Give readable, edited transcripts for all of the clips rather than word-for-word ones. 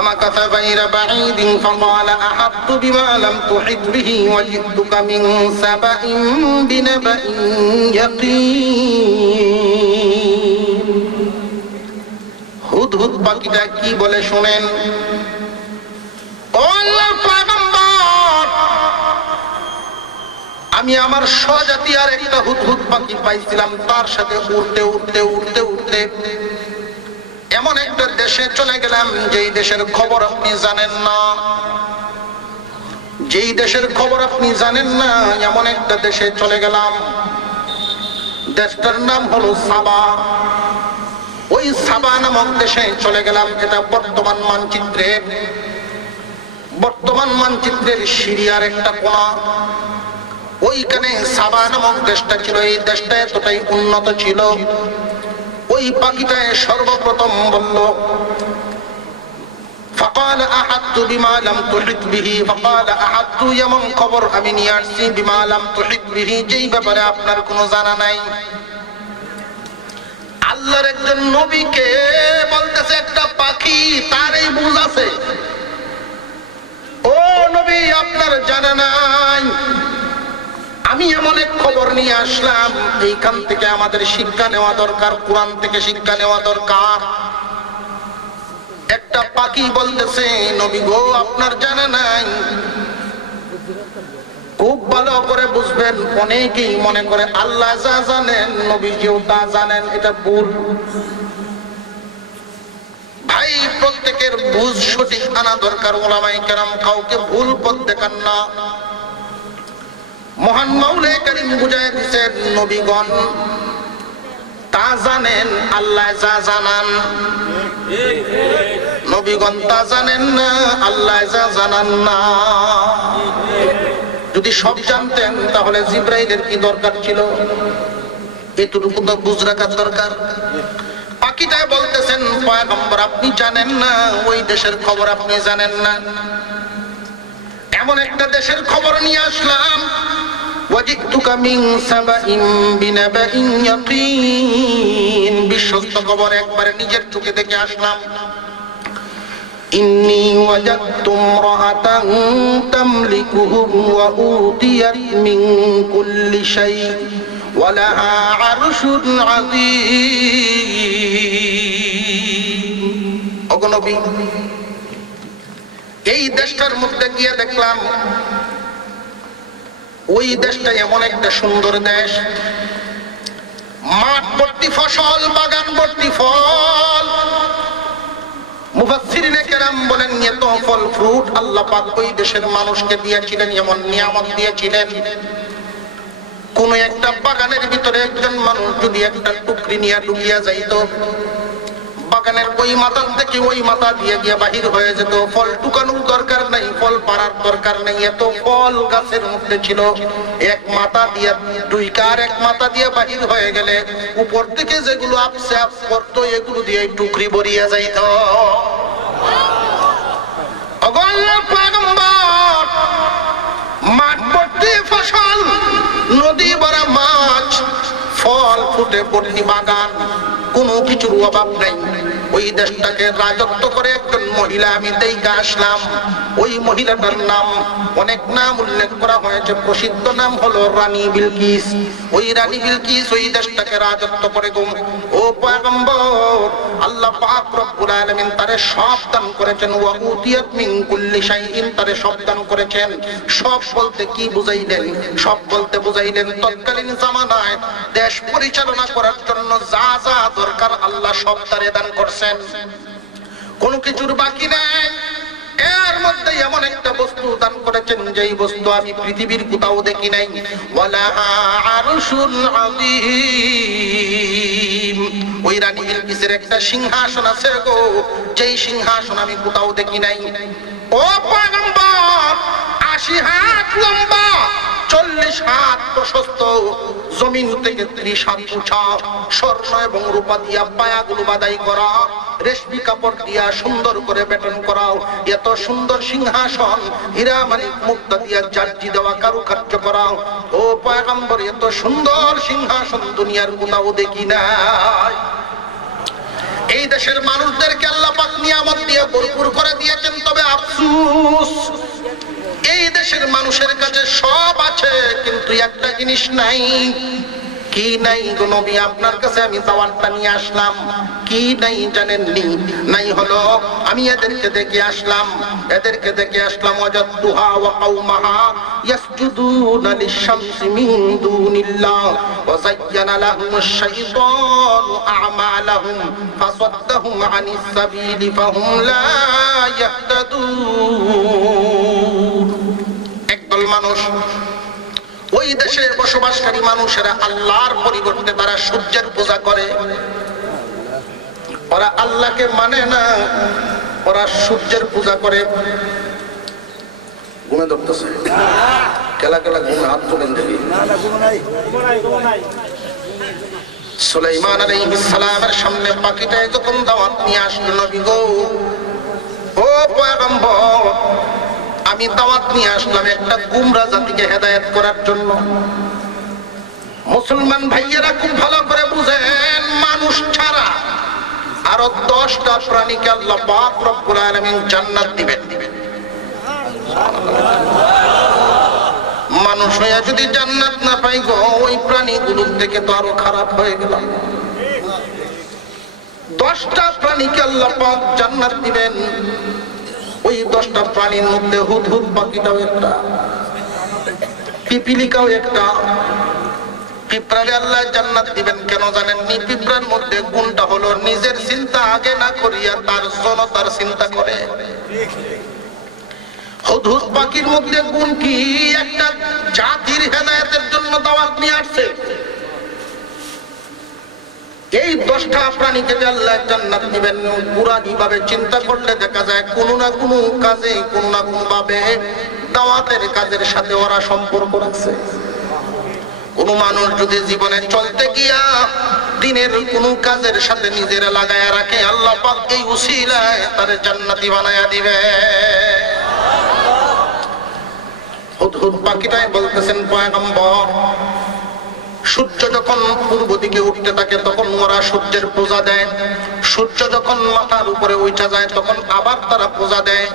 فمكث غير بعيد فقال أحطت بما لم تحط به وجئتك من سبأ بنبأ يقين হুদহুদ পাখিটা কি বলে শুনেন। ও আল্লাহর পয়গম্বর, আমি আমার স্বজাতি আর একটা হুদহুদ পাখি পাইছিলাম, তার সাথে উড়তে উড়তে উড়তে উড়তে এমন একটা দেশে চলে গেলাম যেই দেশের খবর আপনি জানেন না, যেই দেশের খবর আপনি জানেন না, এমন একটা দেশে চলে গেলাম। দেশটার নাম হলো সাবা। ওই সাবা নামক দেশে চলে গেলাম। এটা বর্তমান মানচিত্রের সিরিয়ার একটা কোণা। ওইখানে সাবা নামক দেশটা ছিল। এই দেশটা এতটাই উন্নত ছিল। ওই পাখিটায় সর্বপ্রথম বলল فقال احط بما لم تحط به فقال احط এমন খবর আমি নিয়ে আসছি বিমা লাম তুহিত বিহি, যেই ব্যাপারে আপনার কোনো জানা নাই। আল্লাহর একজন নবীকে বলতেছে একটা পাখি, তার এই বুঝ আছে। ও নবী, আপনার জানা নাই। আমি এমন এক খবর নিয়ে আসলাম, এইখান থেকে আমাদের শিক্ষা নেওয়া দরকার, কোরআন থেকে শিক্ষা নেওয়া দরকার। একটা পাখি বলতেছে, নবী গো, আপনার জানা নাই। খুব ভালো করে বুঝবেন, অনেকেই মনে করে আল্লাহ যা জানেন নবীজিও তা জানেন, এটা ভুল। ভাই, প্রত্যেকের বুঝ সঠিক আনা দরকার। উলামায়ে কেরাম কাউকে ভুল পথ দেখান না। মহান মাওলায়ে কারীম বুঝায় দিয়েছেন, নবীগণ তা জানেন, আল্লাহ যা জানান। নবীগণ তা জানেন না, আল্লাহ যা জানান না। যদি সব জানতেন তাহলে জিবরাইলের কি দরকার ছিল? এতটুকু তো বুঝ রাখার দরকার। পাখিটা বলতেছেন, পয়গম্বর আপনি জানেন না, ওই দেশের খবর আপনি জানেন না। এমন একটা দেশের খবর নিয়ে আসলাম। ওয়াজিতুকা মিন সাবাইন বিনাবাইন ইয়াকিন, বিশ্বস্ত খবর, একবারে নিজের চোখে দেখে আসলাম। ইন্নী ওয়াজাদতু ইমরাআতান তামলিকুহুম ওয়া উতিয়াত মিন কুল্লি শাই ওয়া লাহা আরশুন আযীম। ওগো নবী, এই দেশটার মধ্যে গিয়ে দেখলাম ওই দেশটা এমন একটা সুন্দর দেশ, মাঠ ভর্তি ফসল, বাগান ভর্তি ফল। মুফাসসিরিনে কেরাম বলেন, এত ফল ফ্রুট আল্লাহ পাক ওই দেশের মানুষকে দিয়েছিলেন, এমন নিয়ামত দিয়েছিলেন। কোন একটা বাগানের ভিতরে একজন মানুষ যদি একটা টুকরি নিয়ে ঢুকিয়া যাইতো, বাগানের ওই মাথা থেকে ওই মাথা দিয়ে গিয়ে বাহির হয়ে যেত। ফল টুকানোর দরকার নাই, ফল পাড়ার দরকার নেই, এত ফল গাছের মধ্যে ছিল। এক মাথা দিয়ে দুইকার এক মাথা দিয়ে বাহির হয়ে গেলে উপর থেকে যেগুলো আপসে আপ করতো, এগুলো দিয়ে টুকরি ভরিয়া যাইত। মাঠ ভর্তি ফসল, নদী ভরা মাছ, ফল ফুটে ভর্তি বাগান, কোনো কিছুর অভাব নাই। ওই দেশটাকে রাজত্ব করে একজন মহিলা আমি দেখে আসলাম। ওই মহিলাটার নাম, অনেক নাম উল্লেখ করা হয়েছে, প্রসিদ্ধ নাম হলো রানী বিলকিস। ওই রানী বিলকিস ওই দেশটাকে রাজত্ব করে। ও পয়গম্বর, আল্লাহ পাক রব্বুল আলামিন তারে সব দান করেছেন। ওয়া উতিয়াত মিন কুল্লি শাইইন, তারে সব দান করেছেন। সব বলতে কি বুঝাইলেন? সব বলতে বুঝাইলেন তৎকালীন জামানায় দেশ পরিচালনা করার জন্য যা যা দরকার আল্লাহ সব তারে দান করছেন, কোন কিছুর বাকি নাই। এর মধ্যে এমন একটা বস্তু দান করেছেন যেই বস্তু আমি পৃথিবীর কোথাও দেখি নাই। ওয়ালা আরশুন আযীম, ওই রানী বিলকিসের একটা সিংহাসন আছে গো, যেই সিংহাসন আমি কোথাও দেখি নাই। ও পয়গম্বর, 80 হাত লম্বা, 40 হাত প্রশস্ত, জমিন থেকে 30 হাত উঁচা, স্বর্ণ এবং রূপা দিয়া পায়াগুলো বাদাই করা, রেশমি কাপড় দিয়া সুন্দর করে বেটন করাও। এত সুন্দর সিংহাসন, হীরা মানিক মুক্তা দিয়া জার্জি দেওয়া কারুকার্য করাও। ও পয়গম্বর, এত সুন্দর সিংহাসন দুনিয়ার কোথাও দেখি নাই। এই দেশের মানুষদেরকে আল্লাহ পাক নিয়ামত দিয়ে ভরপুর করে দিয়েছেন, তবে আফসোস এই দেশের মানুষের কাছে সব আছে কিন্তু একটা জিনিস নাই। কি নাই গো নবী? আপনার কাছে আমি দাওয়াতটা নিয়ে আসলাম, কি নাই জানেননি? নাই হলো আমি এদেরকে দেখে আসলাম ওয়াজাদতুহা ওয়া কওমাহা ইয়াসজুদুনা লিশ-শামসি মিন দুনিল্লাহ ওয়া যায়্যানা লাহুমুশ শাইতানু আ'মালাহুম ফাসাদ্দাহুম আনিস সাবিলি ফাহুম লা ইয়াহতাদুন। একদল মানুষ, ওই দেশে বসবাসকারী মানুষেরা আল্লাহর পরিবর্তে তারা সূর্যের পূজা করে। ওরা আল্লাহকে মানে না, ওরা সূর্যের পূজা করে। ঘুমে ধরতেছে কেলা কেলা ঘুমে হাত তুলেন দেখি। সুলাইমান আলাইহিস সালামের সামনে পাখিটায় যখন দাওয়াত নিয়ে আসলো, নবী গো, ও পয়গম্বর, আমি দাওয়াত নিয়ে আসলাম একটা গুমরা জাতিকে হেদায়েত করার জন্য। মুসলমান ভাইয়েরা খুব ভালো করে বুঝেন, মানুষ ছাড়া আরো 10টা প্রাণীকে আল্লাহ পাক রব্বুল আলামিন জান্নাত দিবেন। মানুষ হয়ে যদি জান্নাত না পাই গো, ওই প্রাণীগুলোর থেকে তো আরো খারাপ হয়ে গেল। 10টা প্রাণীকে আল্লাহ পাক জান্নাত দিবেন। ওই 10টা প্রাণীর মধ্যে হুদহুদ পাখিটাও একটা, পিপিলিকাও একটা। পিঁপড়াকে আল্লাহ জান্নাত দিবেন কেন জানেননি? পিঁপড়ার মধ্যে গুণটা হলো নিজের চিন্তা আগে না করিয়া তার জনতার চিন্তা করে। হুদহুদ পাখির মধ্যে গুণ কি? একটা জাতির হেদায়েতের জন্য দাওয়াত নিয়ে আসছে। এই 10টা প্রাণীকে যে আল্লাহ জান্নাত দিবেন, পুরানি ভাবে চিন্তা করলে দেখা যায় কোনো না কোনো কাজে, কোনো না কোনো ভাবে দাওয়াতের কাজের সাথে ওরা সম্পর্ক রাখছে। কোন মানুষ যদি জীবনে চলতে গিয়া দিনের কোন কাজের সাথে নিজেরা লাগায়া রাখে, আল্লাহ পাক এই উসিলায় তার জান্নাতি বানায়া দিবে। হুদহুদ পাখিটাই বলতেছেন, পয়গম্বর, সূর্য যখন পূর্ব দিকে উঠতে থাকে তখন ওরা সূর্যের পূজা দেয়। সূর্য যখন মাথার উপরে উঠে যায় তখন আবার তারা পূজা দেয়।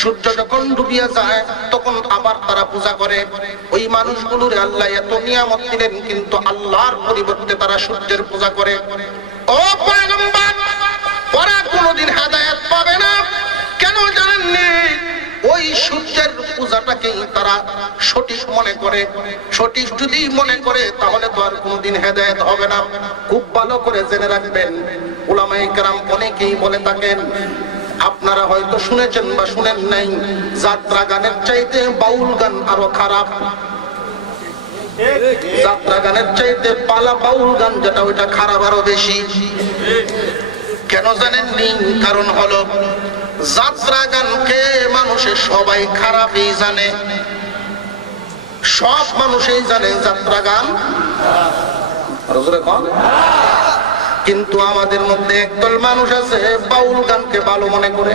সূর্য যখন ডুবিয়া যায় তখন আবার তারা পূজা করে। ওই মানুষগুলোর আল্লাহ এত নিয়ামত দিলেন, কিন্তু আল্লাহর পরিবর্তে তারা সূর্যের পূজা করে। ও পয়গম্বর, ওরা কোনোদিন হেদায়েত পাবে না। কেন জানেননি? ওই সূর্যের পূজাটাকেই তারা সঠিক মনে করে। সঠিক যদি মনে করে তাহলে তো আর কোনোদিন হেদায়েত হবে না। খুব ভালো করে জেনে রাখবেন, উলামায়ে কেরাম অনেকেই বলে থাকেন, আপনারা হয়তো শুনেছেন বা শুনেন নাই, যাত্রা গানের চাইতে বাউল গান আরো খারাপ। যাত্রা গানের চাইতে পালা বাউল গান যেটা, ওইটা খারাপ আরো বেশি। কেন জানেননি? কারণ হলো যাত্রা গানকে মানুষের সবাই খারাপই জানে, সব মানুষই জানে যাত্রা গান। কিন্তু আমাদের মধ্যে একদল মানুষ আছে বাউল গানকে ভালো মনে করে।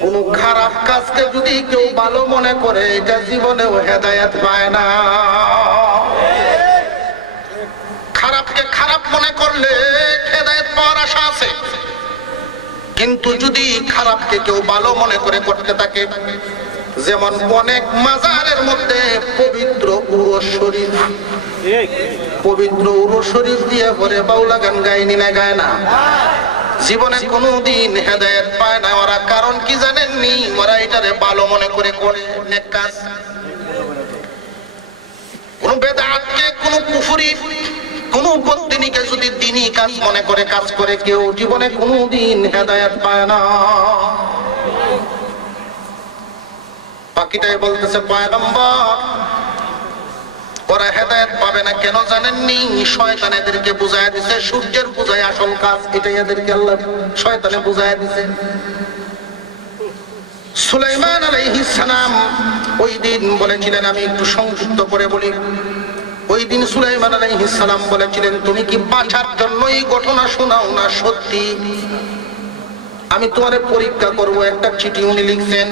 কোন খারাপ কাজকে যদি কেউ ভালো মনে করে, এটা জীবনেও হেদায়েত পায় না। খারাপকে খারাপ মনে করলে হেদায়েত পাওয়ার আশা আছে, কিন্তু যদি খারাপকে কেউ ভালো মনে করে করতে থাকে, যেমন অনেক মাজারের মধ্যে পবিত্র উরুস শরীফ, পবিত্র উরুস শরীফ দিয়ে পরে বাউলা গান গায়নি না, গায় না, জীবনে কোনোদিন হেদায়েত পায় না ওরা। কারণ কি জানেননি? ওরা এটারে ভালো মনে করে করে নেক কাজ। কোন বেদাতকে, কোন কুফরি, কোন বদ্দিনীকে যদি দ্বীনি কাজ মনে করে কাজ করে কেউ, জীবনে কোনোদিন হেদায়েত পায় না। পাখিটাই বলতেছে, পয়গম্বর, ওরা হেদায়েত পাবে না। কেন জানেননি? শয়তান এদেরকে বুঝায় দিছে সূর্যের পূজায় আসল কাজ। এটাই এদেরকে আল্লাহ শয়তানে বুঝায় দিছে। সুলাইমান আলাইহিস সালাম ওই দিন বলেছিলেন, আমি একটু সংক্ষিপ্ত করে বলি, ওই দিন সুলাইমান আলাইহিস সালাম বলেছিলেন, তুমি কি বাঁচার জন্য এই ঘটনা শোনাও না সত্যি? আমি তোমারে পরীক্ষা করব। একটা চিঠি উনি লিখছেন,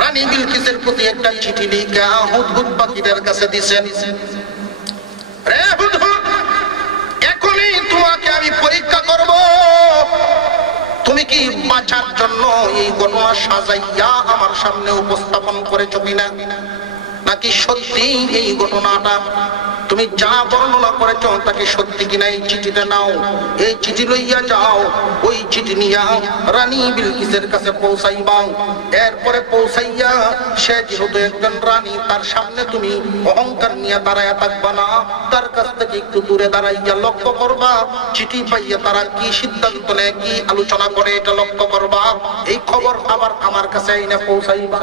রানী বিলকিসের প্রতি একটা চিঠি লিখা হুদহুদ পাখিটার কাছে দিছেন। রে হুদহুদ, এখনই তোমার তুমি কি বাঁচার জন্য এই ঘটনা সাজাইয়া আমার সামনে উপস্থাপন করেছো কিনা, নাকি সত্যি এই ঘটনাটা তুমি যা বর্ণনা করেছো তাকে সত্যি কিনা এই চিঠিটা নাও, এই চিঠি লইয়া যাও, ওই চিঠি নিয়া রানী বিলকিসের কাছে পৌঁছাইবা। এরপরে পৌঁছাইয়া সে যেহেতু একজন রানী, তার সামনে তুমি অহংকার নিয়ে দাঁড়াইয়া থাকবা না, তার কাছ থেকে একটু দূরে দাঁড়াইয়া লক্ষ্য করবা চিঠি পাইয়া তারা কি সিদ্ধান্ত নেয়, কি আলোচনা করে, এটা লক্ষ্য করবা। এই খবর আবার আমার কাছে এনে পৌঁছাইবা।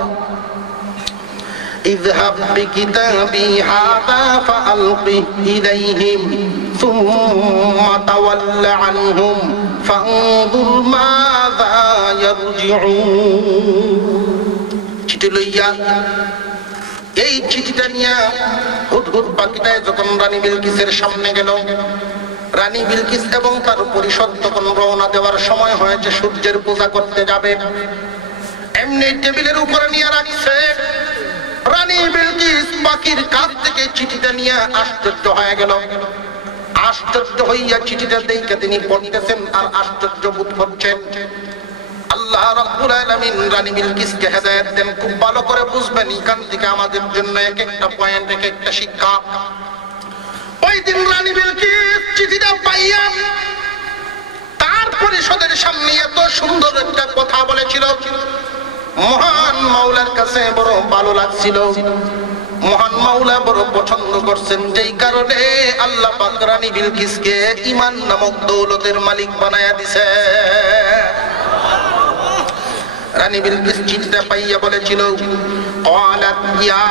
اذهب بكتابي هذا فألقه إليهم ثم تول عنهم فانظر ماذا يرجعون। চিঠি লইয়া এই চিঠিটা নিয়ে হুদহুদ পাখিটা যখন রানী বিলকিসের সামনে গেল, রানী বিলকিস এবং তার পরিষদ তখন রওনা দেওয়ার সময় হয়েছে, সূর্যের পূজা করতে যাবে। এমনি টেবিলের উপরে নিয়ে রাখছে। রানী বিলকিস পাখির কাছ থেকে চিঠিটা নিয়ে আশ্চর্য হয়ে গেল। আশ্চর্য হইয়া চিঠিটা দেখে তিনি পড়তেছেন আর আশ্চর্য বোধ করছেন। আল্লাহ রাব্বুল আলামিন রানী বিলকিসকে হেদায়েত দেন, খুব ভালো করে বুঝবেন, এখান থেকে আমাদের জন্য এক একটা পয়েন্ট, এক একটা শিক্ষা। ওই দিন রানী বিলকিস চিঠিটা পাইয়া তার পরিষদের সামনে এত সুন্দর একটা কথা বলেছিল, মহান মাওলার কাছে বড় ভালো লাগছিল, মহান মাওলা বড় পছন্দ করছেন, যেই কারণে আল্লাহ পাক রানী বিলকিসকে ঈমান নামক দৌলতের মালিক বানায়া দিছে। রানী বিলকিস চিঠিটা পাইয়া বলেছিল, ক্বালাত ইয়া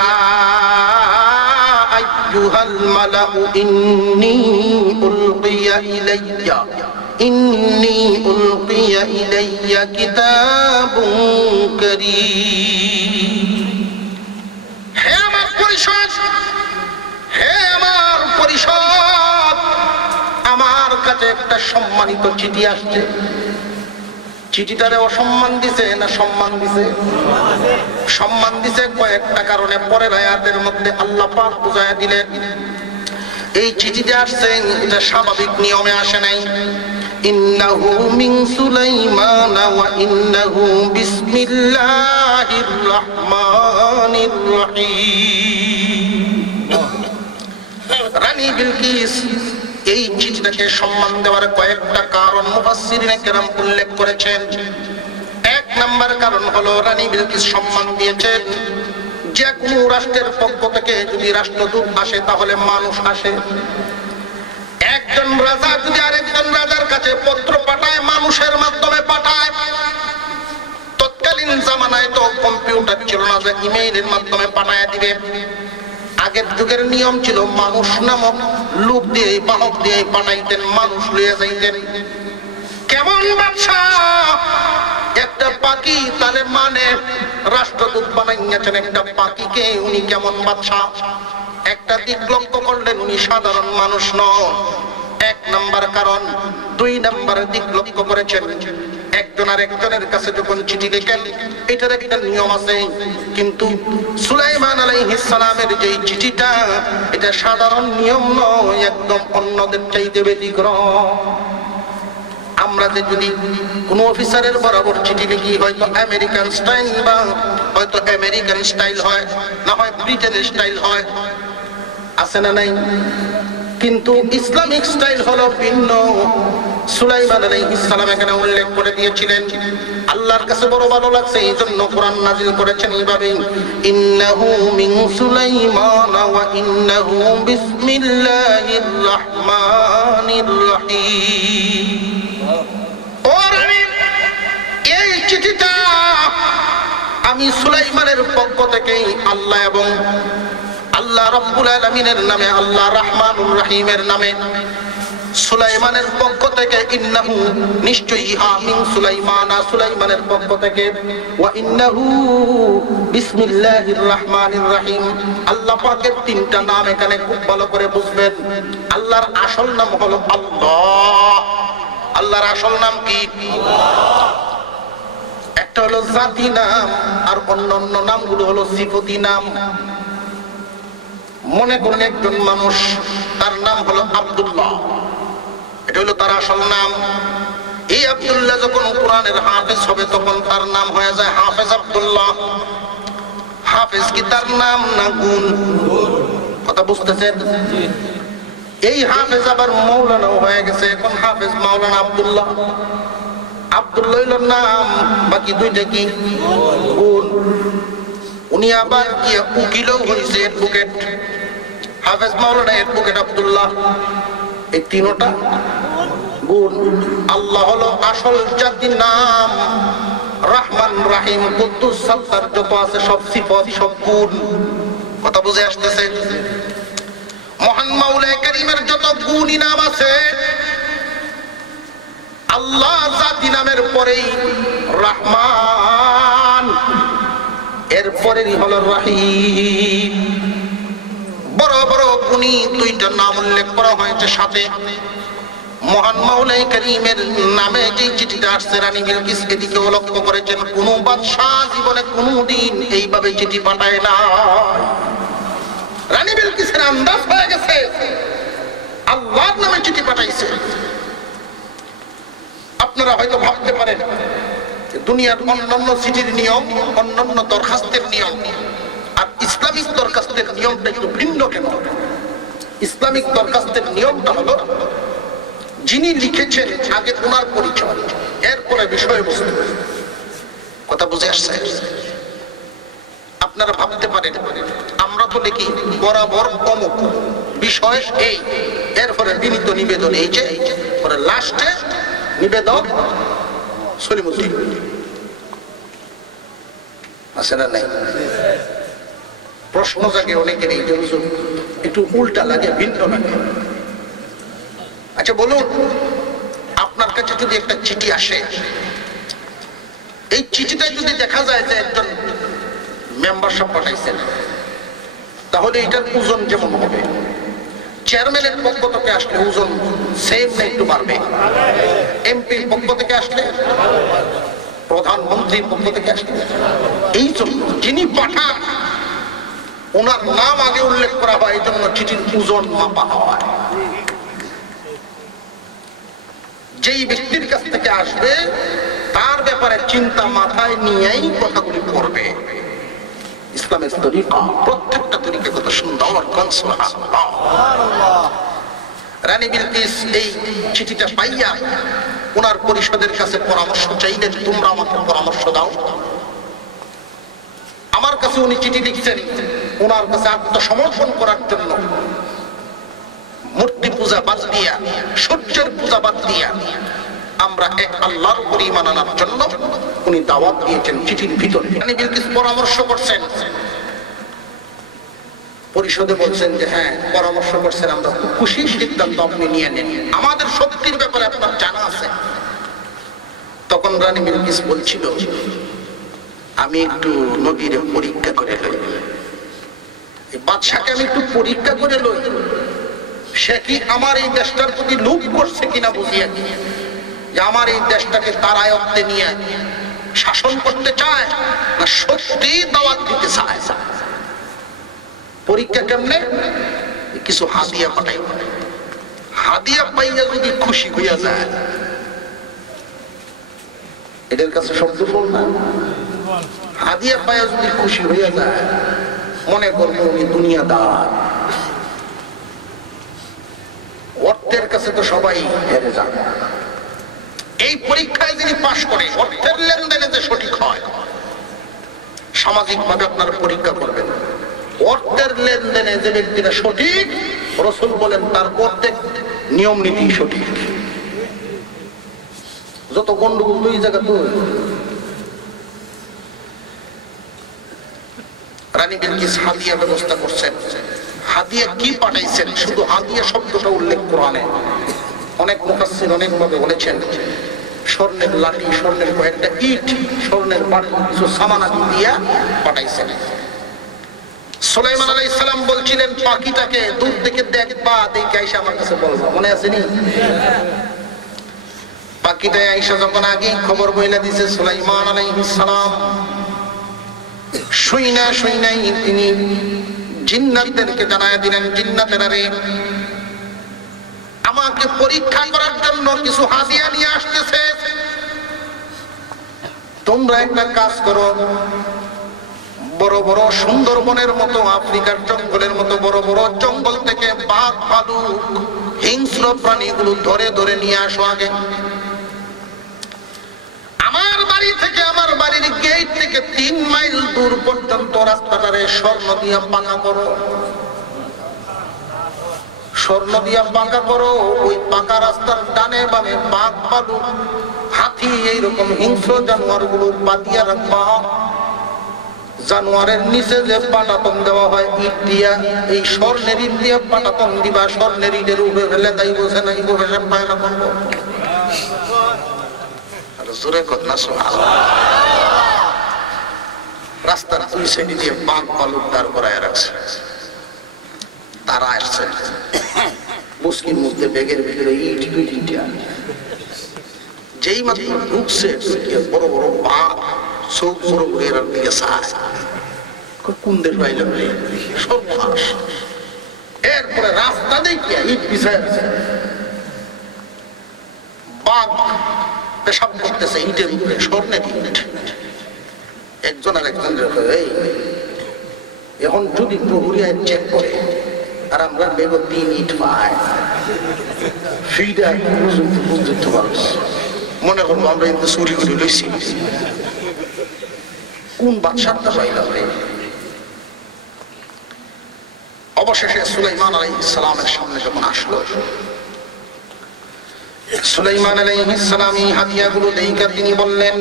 আইয়ুহাল মালাউ ইন্নী উলকিয়া ইলাইয়া কিতাবুন কারীম। হে আমার পরিষদ, হে আমার পরিষদ, আমার কাছে একটা সম্মানিত চিঠি আসছে। চিঠিটারে অসম্মান দিছে না সম্মান দিছে? সম্মান দিছে কয়েকটা কারণে পরের আয়াতের মধ্যে আল্লাহ পাক বুঝায়া দিলেন। এই চিঠিতে আসছে, এটা স্বাভাবিক নিয়মে আসে নাই। ইন্নাহু মিন সুলাইমান ওয়া ইন্নাহু বিসমিল্লাহির রহমানির রহিম। রানী বিলকিস এই চিঠিটাকে সম্মান দেওয়ার কয়েকটা কারণ মুফাসসিরিনে কেরাম উল্লেখ করেছেন। এক নাম্বার কারণ হলো রানী বিলকিস সম্মান দিয়েছেন, যে কোনো রাষ্ট্রের পক্ষ থেকে যদি রাষ্ট্রদূত আসে তাহলে মানুষ আসে। একজন রাজা যদি আরেকজন রাজার কাছে পত্র পাঠায়, মানুষের মাধ্যমে পাঠায়। তৎকালীন জামানায় তো কম্পিউটার ছিল না যে ইমেইলের মাধ্যমে পাঠায় দিবে। আগের যুগের নিয়ম ছিল মানুষ নামক লোক দিয়ে, বাহক দিয়ে পাঠাইতেন, মানুষ লইয়া যাইতেন। কেমন বাদশা, একটা পাখি তাহলে মানে রাষ্ট্রদূত বানাইয়াছেন একটা পাখিকে, উনি কেমন বাদশা। একটা দিক লক্ষ্য করলেন, উনি সাধারণ মানুষ নন, এক নাম্বার কারণ। দুই নাম্বার দিক লক্ষ্য করেছেন, একজন আর একজনের কাছে যখন চিঠি লেখেন এটার একটা নিয়ম আছে, কিন্তু সুলাইমান আলাইহিস সালামের যে চিঠিটা, এটা সাধারণ নিয়ম নয়, একদম অন্যদের চাইতে ব্যতিক্রম। আমরা যে যদি কোন অফিসারের বরাবর চিঠি লিখি, হয়তো আমেরিকান স্টাইল বা হয়তো আমেরিকান স্টাইল হয়, না হয় ব্রিটেনের স্টাইল হয়, আছে না নাই? কিন্তু ইসলামিক স্টাইল হলো ভিন্ন। সুলাইমান আলাইহিস সালাম এখানে উল্লেখ করে দিয়েছিলেন, আল্লাহর কাছে বড় ভালো লাগছে, এইজন্য কোরআন নাযিল করেছেন এইভাবে, ইন্নাহু মিন সুলাইমান ওয়া ইন্নাহু বিসমিল্লাহির রহমানির রহিম। এই চিঠিটা আমি সুলাইমানের পক্ষ থেকে আল্লাহ এবং আল্লাহ রাব্বুল আলামিনের নামে, আল্লাহ রহমানুর রহিমের নামে, সুলাইমানের পক্ষ থেকে, ইন্নাহু নিশ্চয়ই, মিন সুলাইমানা সুলাইমানের পক্ষ থেকে, ওয়া ইন্নাহু বিসমিল্লাহির রহমানির রহিম। আল্লাহ পাকের তিনটা নাম এখানে খুব ভালো করে বুঝবেন। আল্লাহর আসল নাম হলো আল্লাহ। আল্লাহর আসল নাম কি? একটা হলো জাতি নাম, আর অন্যান্য নামগুলো হলো সিফতি নাম। মনে করেন একজন মানুষ, তার নাম হলো আব্দুল্লাহ, এটা হলো তার আসল নাম। এই আব্দুল্লাহ যখন কোরআনের হাফেজ হবে তখন তার নাম হয়ে যায় হাফেজ আব্দুল্লাহ। হাফেজ কি তার নাম না গুণ? কথা বুঝতেছেন? এই হাফেজ আবার মাওলানা হয়ে গেছে, এখন হাফেজ মাওলানা আব্দুল্লাহ। আব্দুল্লাহ হইল নাম, বাকি দুইটা কি গুণ। উনি আবার গিয়ে উকিলও হয়েছে, অ্যাডভোকেট। হাফেজ মাওলানা, অ্যাডভোকেট আব্দুল্লাহ, এই তিনটা গুণ। আল্লাহ হলো আসল জাতি নাম, রহমান রাহিম কুদ্দুস সাত্তার যত আছে সব সিফাত সব গুণ। কথা বুঝে আসতেছে? মহান মাওলা কারীমের যত গুণী নাম আছে, আল্লাহ জাতি নামের পরেই রহমান, এরপরেই হলো রহিম। বড় বড় গুণী দুইটা নাম উল্লেখ করা হয়েছে সাথে। মহান মাওলা কারীমের নামে যে চিঠিটা আসছে, রানী বিলকিস এদিকে লক্ষ্য করেছেন, কোন বাদশাহ জীবনে কোনদিন এইভাবে চিঠি পাঠায় না। রানী বিলকিসের আন্দাজ হয়ে গেছে আল্লাহর নামে চিঠি পাঠাইছে। আপনারা হয়তো ভাবতে পারেন দুনিয়ার অন্যান্য চিঠির নিয়ম, অন্যান্য দরখাস্তের নিয়ম আর ইসলামিক দরখাস্তের নিয়মটা একটু ভিন্ন কেন? ইসলামিক দরখাস্তের নিয়মটা হলো যিনি লিখেছেন আগে ওনার পরিচয়, এরপরে বিষয়বস্তু। কথা বুঝে আসছে? আপনারা ভাবতে পারেন আমরা তো লিখি বরাবর অমুক বিষয় এই, এরপরে বিনীত নিবেদন এই যে, পরে লাস্টে নিবেদন সলিমুদ্দিন আছে না নাই? প্রশ্ন জাগে অনেকের, এই একটু উল্টা লাগে, ভিন্ন লাগে। আচ্ছা বলুন, আপনার কাছে যদি একটা চিঠি আসে, এই চিঠিটা যদি দেখা যায় যে একজন মেম্বারশিপ পাঠাইছেন, তাহলে এটার ওজন যেমন হবে, চেয়ারম্যানের পক্ষ থেকে আসলে ওজন সেম না একটু বাড়বে, এমপির পক্ষ থেকে আসলে, প্রধানমন্ত্রীর পক্ষ থেকে আসলে, এই জন্য যিনি পাঠান ওনার নাম আগে উল্লেখ করা হয়, এই জন্য চিঠির ওজন মাপা হয়। যেই ব্যক্তির কাছ থেকে আসবে তার ব্যাপারে চিন্তা মাথায় নিয়েই কথাগুলি করবে। ইসলামের তরিকা, প্রত্যেকটা তরিকা কত সুন্দর। রানী বিলকিস এই চিঠিটা পাইয়া ওনার পরিষদের কাছে পরামর্শ চাইলেন, তোমরা আমাকে পরামর্শ দাও। আমার কাছে উনি চিঠি লিখছেন ওনার কাছে আত্মসমর্পণ করার জন্য, মূর্তি পূজা বাদ দিয়া, সূর্যের পূজা বাদ দিয়া আমরা এক আল্লাহর উপর ঈমান আনার জন্য উনি দাওয়াত দিয়েছেন চিঠির ভিতরে। রানী বিলকিস পরামর্শ করছেন, পরিষদে বলছেন যে হ্যাঁ পরামর্শ করছেন, আমরা খুব খুশি, সিদ্ধান্ত আপনি নিয়ে নেন, আমাদের শক্তির ব্যাপারে আপনার জানা আছে। তখন রানী বিলকিস বলছিল, আমি একটু নবীর পরীক্ষা করে লই, বাদশাকে আমি একটু পরীক্ষা করে লই, সে কি আমার এই দেশটার প্রতি লোভ করছে কিনা বুঝিয়ে, যে আমার এই দেশটাকে তার আয়ত্তে নিয়ে শাসন করতে চায় না সত্যি দাওয়াত দিতে চায়। পরীক্ষা কেমনে? কিছু হাদিয়া পাঠাই, হাদিয়া পাইয়া যদি খুশি হইয়া যায়, এদের কাছে শব্দ বল না, হাদিয়া পাইয়া যদি খুশি হইয়া যায়, মনে করবে উনি দুনিয়াদার। অর্থের কাছে তো সবাই হেরে যান। এই পরীক্ষায় যিনি পাশ করে, অর্থের লেনদেনে যে সঠিক হয়, সামাজিক ভাবে আপনারা পরীক্ষা করবেন, অর্থের লেনদেনে যে ব্যক্তিরা সঠিক, রাসূল বলেন তার প্রত্যেক নিয়ম নীতি সঠিক। যত গন্ডগোল দুই জায়গা তো। রানী বিলকিস হাদিয়া ব্যবস্থা করছেন। হাদিয়া কি পাঠাইছেন? শুধু হাদিয়া শব্দটা উল্লেখ কোরআনে। অনেক মুফাসসির অনেক ভাবে বলেছেন স্বর্ণের লাঠি, স্বর্ণের কয়েকটা ইট, স্বর্ণের বাটি, কিছু সামানাদি দিয়া পাঠাইছেন। সুলাইমান আলাইহিস সালাম বলছিলেন পাখিটাকে দূর থেকে দেখবা, দেখে আইসা আমার কাছে বলবা, মনে আছে নি? পাখিটা আইসা যখন আগে খবর বইলা দিছে সুলাইমান আলাইহিস সালাম, শুইনাই তিনি জিন্নাতদেরকে জানায় দিলেন, জিন্নাতেরা রে আমাকে পরীক্ষা করার জন্য কিছু হাদিয়া নিয়ে আসতেছে। তোমরা একটা কাজ করো, বড় বড় সুন্দরবনের মতো, আফ্রিকার জঙ্গলের মতো বড় বড় জঙ্গল থেকে বাঘ, ভালুক, হিংস্র প্রাণীগুলো ধরে ধরে নিয়ে আসো আগে। আমার বাড়ি থেকে, আমার বাড়ির গেট থেকে 3 মাইল দূর পর্যন্ত রাস্তাটারে স্বর্ণ দিয়া পাকা করো, স্বর্ণ দিয়া পাকা করো। ওই পাকা রাস্তার ডানে বামে বাঘ, ভালুক, হাতি, এইরকম হিংস্র জানোয়ার গুলো বাঁধিয়া রাখবা। জানোয়ারের নিচে যে পাটাতন দেওয়া হয় ইট দিয়া, এই স্বর্ণের ইট দিয়া পাটাতন দিবা। স্বর্ণের ইটের উপরে ফেলে তাই বসে নাই বসে পায়না করবো। রাস্তার 2 সাইডে দিয়ে বাঘ, ভালুক দাঁড় করায় রাখছে। তারা আসছে, মুসকিন মধ্যে ব্যাগের ভিতরে ইট 2-3টা। যেই মাত্র ঢুকছে, বড় বড় বাঘ চোখ বড় বড় এর দিকে চায়। কোন দেশ পাইলাম রে, সব ফাঁস। এরপরে রাস্তা দেখিয়া ইট বিছায় বাঘ পেশাব করতেছে ইটের উপরে, স্বর্ণের ইট। একজন আর একজন এখন যদি প্রহরিয়া চেক করে আর আমরা বেগ 3 ইট পাই, বুঝতে পারছ, মনে করবো আমরা কিন্তু চুরি করে লইছি। কোন বাদশাহটা পাইলাম রে। অবশেষে সুলাইমান আলাইহিস সালামের সামনে যখন আসলো, সুলাইমান আলাইহিস সালাম এই হাদিয়াগুলো দেইকা তিনি বললেন,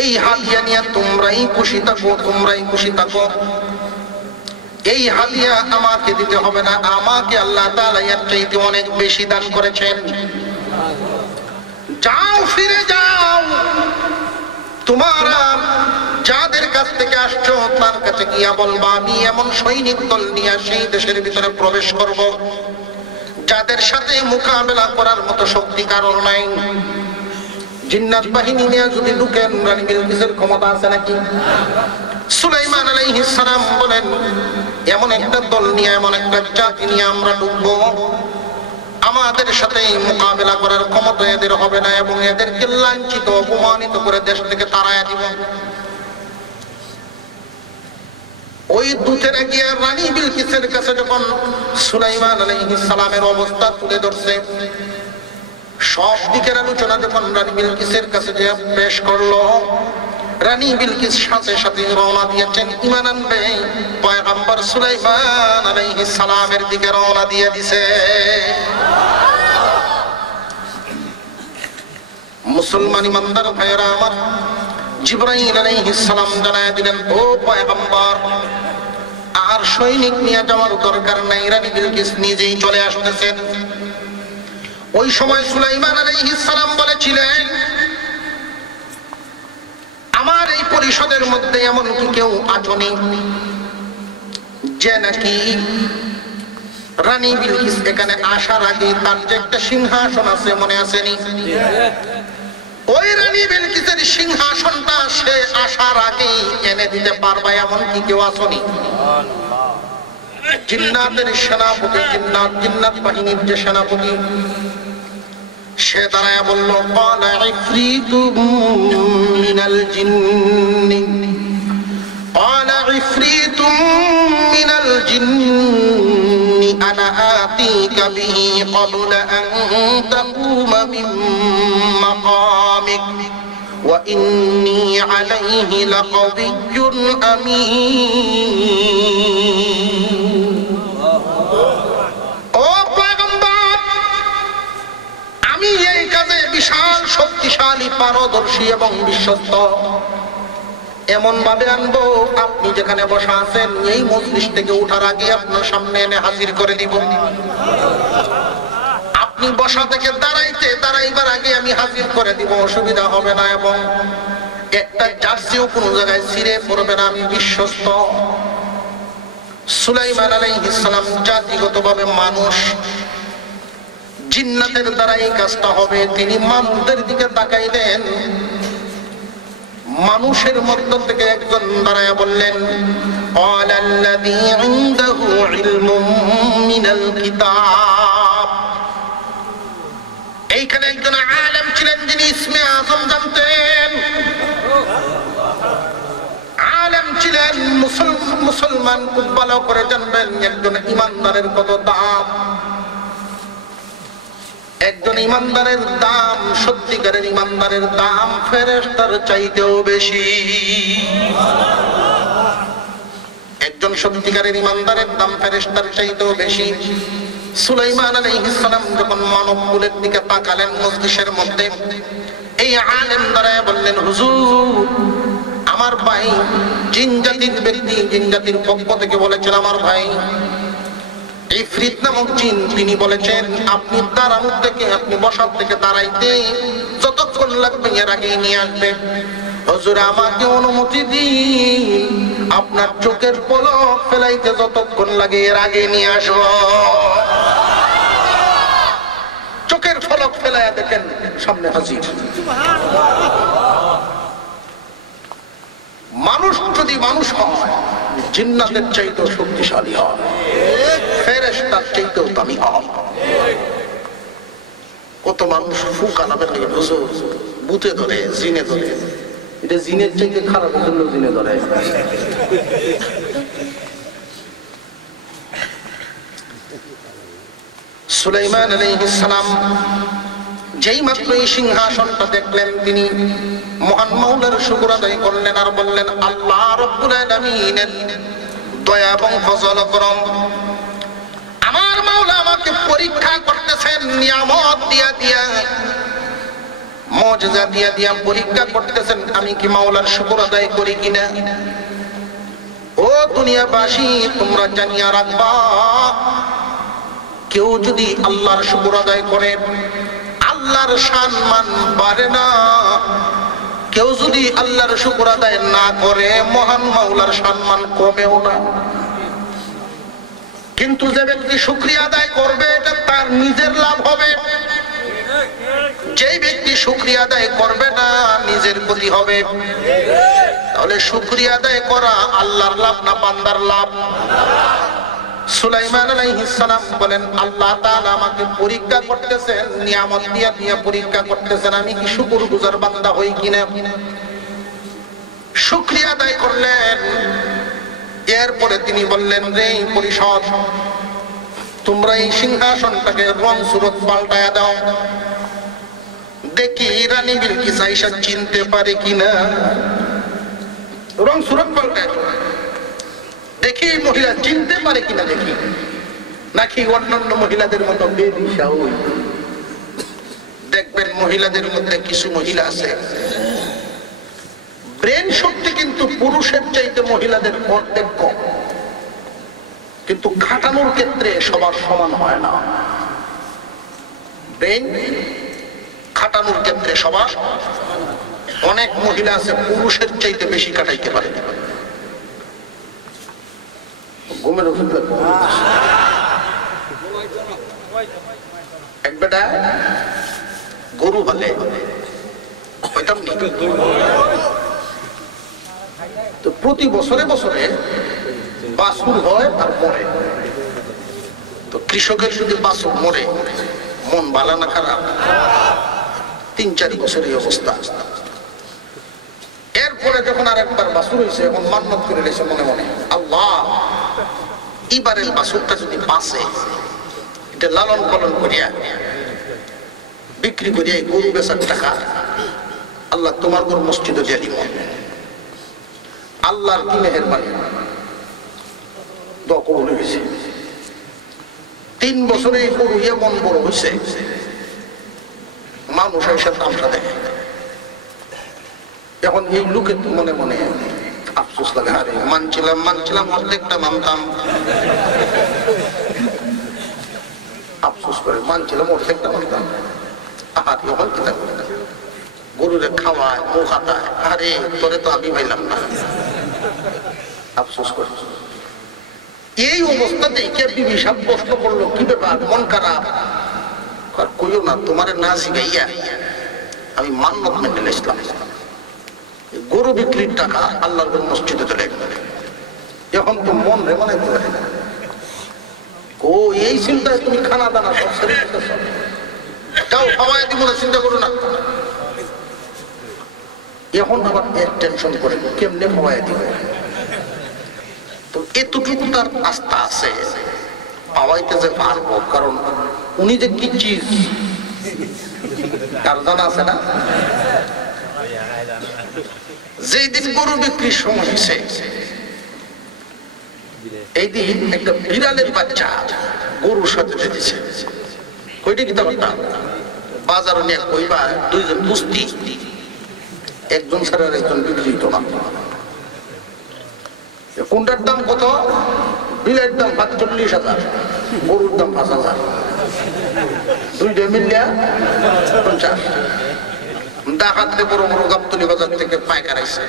এই হাদিয়া নিয়ে তোমরাই খুশি থাকো, তোমরাই খুশি থাকো। এই হাদিয়া আমাকে দিতে হবে না, আমাকে আল্লাহ তাআলা এর চাইতে অনেক বেশি দান করেছেন। যাও, ফিরে যাও, তোমরা যাদের কাছ থেকে আসছো তার কাছে গিয়া বলবা, আমি এমন সৈনিক দল নিয়ে সেই দেশের ভিতরে প্রবেশ করব যাদের সাথে মোকাবেলা করার মতো শক্তি কারণ নাই। জিন্নাত বাহিনী নিয়ে যদি ঢুকেন, রানী বিলকিসের ক্ষমতা আছে নাকি? সুলাইমান আলাইহিস সালাম বলেন, এমন একটা দল নিয়ে, এমন একটা জাতি নিয়ে আমরা ঢুকবো, আমাদের সাথে মোকাবেলা করার ক্ষমতা এদের হবে না, এবং এদেরকে লাঞ্ছিত, অপমানিত করে দেশ থেকে তাড়াইয়া দিব। ওই দূতেরা গিয়ে রানী বিলকিসের কাছে যখন সুলাইমান আলাইহিস সালামের অবস্থা তুলে ধরছে, সব দিকের আলোচনা যখন রানী বিলকিসের কাছে যে পেশ করলো, রানী বিলকিস সাথে সাথে রওনা দিয়েছেন ঈমান আনবে পয়গম্বর সুলাইমান আলাইহিস সালামের দিকে রওনা দিয়ে দিছে। মুসলমান ইমানদার ভাইরা আমার, জিবরাইল আলাইহিস সালাম জানায় দিলেন, ও পয়গম্বর, আর সৈনিক নিয়ে যাওয়ার দরকার নাই, রানী বিলকিস নিজেই চলে আসতেছেন। ওই সময় সুলাইমান আলাইহিস সালাম বলেছিলেন, আমার এই পরিষদের মধ্যে এমন কি কেউ আছেন যে নাকি রানী বিলকিস এখানে আসার আগে তার যে একটা সিংহাসন আছে, মনে আসেনি? ওই রানী বিলকিসের সিংহাসনটা সে আসার আগে এনে দিতে পারবে এমন কি কেউ আসেনি? জিন্নাতের সেনাপতি, জিন্নাত বাহিনীর যে সেনাপতি, সে দাঁড়ায় বলল, ক্বালা ইফরিতুম মিনাল জিন্নি, ক্বালা ইফরিতুম মিনাল জিন্নি আনা আতিকা বিহি ক্বাবলা আন তাকুমা মিন মাকামিক ওয়া ইন্নী আলাইহি লাকাবিয়্যুন আমিন। বিশাল শক্তিশালী, পারদর্শী এবং বিশ্বস্ত, এমন ভাবে আনবো আপনি যেখানে বসা আছেন এই মজলিস থেকে উঠার আগে আপনার সামনে এনে হাজির করে দিব। আপনি বসা থেকে দাঁড়াইবার আগে আমি হাজির করে দিব, অসুবিধা হবে না, এবং একটা জার্সিও কোনো জায়গায় ছিঁড়ে পড়বে না, আমি বিশ্বস্ত। সুলাইমান আলাইহিস সালাম জাতিগতভাবে মানুষ, জিন্নাতের দ্বারা এই কাজটা হবে। তিনি মানুষদের দিকে তাকাইলেন, মানুষের মধ্য থেকে একজন দাঁড়ায়া বললেন, ক্বালাল্লাযী ইনদাহু ইলমুম মিনাল কিতাব এইখানে একজন আলেম ছিলেন যিনি ইসমে আজম জানতেন, আলেম ছিলেন, মুসলমান খুব ভালো করে জানবেন একজন ইমানদারের কত দাম। একজন ইমানদারের দাম, সত্যিকারের ইমানদারের দাম ফেরেশতার চাইতেও বেশি। একজন সত্যিকারের ইমানদারের দাম ফেরেশতার চাইতেও বেশি। সুলাইমান আলাইহিস সালাম যখন মানব কুলের দিকে তাকালেন মজলিসের মধ্যে, এই আলেম দাঁড়ায় বললেন, হুজুর আমার ভাই জিন জাতির ব্যক্তি, জিন জাতির পক্ষ থেকে বলেছেন আমার ভাই ইফরিত নামক জিন, তিনি বলেছেন আপনি দাঁড়ানো থেকে, আপনি বসার থেকে দাঁড়াইতে যতক্ষণ লাগবে এর আগে নিয়ে আসবে। হুজুর আমাকে অনুমতি দিন, আপনার চোখের পলক ফেলাইতে যতক্ষণ লাগে এর আগে নিয়ে আসব। চোখের পলক ফেলাইয়া দেখেন সামনে হাজির। মানুষ যদি মানুষ হয় জিন্নাতের চাইতেও শক্তিশালী হয়, ফেরেশতার চাইতেও দামি হয়। কত মানুষ ফুক আনাবেন নাকি হুজুর বুতে ধরে, জিনে ধরে, এটা জিনের চাইতে খারাপ জন্য জিনে ধরে। সুলাইমান আলাইহিস সালাম যেই মাত্র এই সিংহাসনটা দেখলেন, তিনি মহান মাওলার শুকর আদায় করলেন আর বললেন, আল্লাহ রাব্বুল আলামিনের দয়া এবং ফজল করম, আমার মাওলা আমাকে পরীক্ষা করতেছেন, নিয়ামত দিয়া দিয়া, মুজিজা দিয়া দিয়া পরীক্ষা করতেছেন, আমি কি মাওলার শুকর আদায় করি কিনা। ও দুনিয়াবাসী তোমরা জানিয়া রাখবা, কেউ যদি আল্লাহর শুকর আদায় করে আল্লাহর সম্মান বাড়ে না, কেউ যদি আল্লাহর শুকর আদায় না করে মহান মাওলার সম্মান কমেও না। কিন্তু যে ব্যক্তি শুকরিয়া আদায় করবে এটা তার নিজের লাভ হবে, যেই ব্যক্তি শুকরিয়া আদায় করবে না নিজের ক্ষতি হবে। তাহলে শুকরিয়া আদায় করা আল্লাহর লাভ না বান্দার লাভ? সুলাইমান আলাইহিস সালাম বলেন, আল্লাহ তাআলা আমাকে পরীক্ষা করতেছেন, নিয়ামত দিয়া দিয়া পরীক্ষা করতেছেন, আমি কি শুকরগুজার বান্দা হই কিনা। শুকরিয়া আদায় করলেন। এরপরে তিনি বললেন, রে পরিষদ, তোমরা এই সিংহাসনটাকে রং সুরত পাল্টায়া দাও, দেখি রানী বিলকিস আয়েশা চিনতে পারে কিনা। রং সুরত পাল্টায় দেখি মহিলা চিনতে পারে কিনা, দেখি নাকি অন্যান্য মহিলাদের মতো বেদিশা হই। দেখবেন মহিলাদের মধ্যে কিছু মহিলা আছে ব্রেন শক্তি কিন্তু পুরুষের চাইতে মহিলাদের অর্ধেক কম, কিন্তু খাটানোর ক্ষেত্রে সবার সমান হয় না। ব্রেন খাটানোর ক্ষেত্রে সবার, অনেক মহিলা আছে পুরুষের চাইতে বেশি কাটাইতে পারে। ঘুমের ওষুধ এক বেটা গরু হলে তো প্রতি বছরে বছরে বাছুর হয় আর মরে। তো কৃষকের যদি বাছুর মরে মন ভালো না খারাপ? ৩-৪ বছরের অবস্থা। এরপরে যখন আর একবার বাছুর হয়েছে, এখন মান্নত করে রয়েছে মনে মনে, আল্লাহ এবারের বাছুরটা যদি বাঁচে, এটা লালন পালন করিয়া বিক্রি করিয়া গরু বেচার টাকা আল্লাহ তোমার গরু মসজিদে দিয়ে দিব। আল্লাহর কি মেহেরবানি, দোয়া কবুল হয়েছে। 3 বছরে এই গরু এমন বড় হয়েছে, মানুষ এসে তামসা দেখে। এখন এই লোকের মনে মনে আফসোস লাগে, আরে মানছিলাম অর্ধেকটা মানতাম, আফসোস করে মানছিলাম অর্ধেকটা মানতাম। আর এখন কি গরুরে খাওয়ায় মুখ হাতায়, আরে তোরে তো আমি পাইলাম না, আফসোস করে। এই অবস্থাতে বিবি সাহেব প্রশ্ন করলো, কি ব্যাপার, মন খারাপ? কইও না, তোমার না শিখাইয়া আমি মান্নত মেনে নিয়েছিলাম, গরু বিক্রির টাকা আল্লাহর মসজিদে চলে গেল। এখন তো মন রে মানে ও এই চিন্তায় তুমি খানা দানা সব ছেড়ে দিতেছ। যাও খাওয়াই দিব না, চিন্তা করো না। এখন আবার টেনশন করে কেমনে খাওয়াই দিব। তো এতটুকু তার আস্থা আছে পাওয়াইতে যে পারবো, কারণ উনি যে কি চিজ তার জানা আছে না। যেই দিন গরু বিক্রির সময় হয়েছে, এই দিন একটা বিড়ালের বাচ্চা গরুর সাথে দিয়েছে। কইটা কি ব্যাপারটা? বাজারে নিয়ে কইবা দুইজন কুস্তি, একজন ছাড়া একজন বিক্রি হতো না। কোনটার দাম কত? বিলের দাম ৪৫,০০০, গরুর দাম ৫,০০০, দুইটা মিলিয়া ৫০। ডাকাতে বড় বড় গাবতলী বাজার থেকে পাইকার আইছে,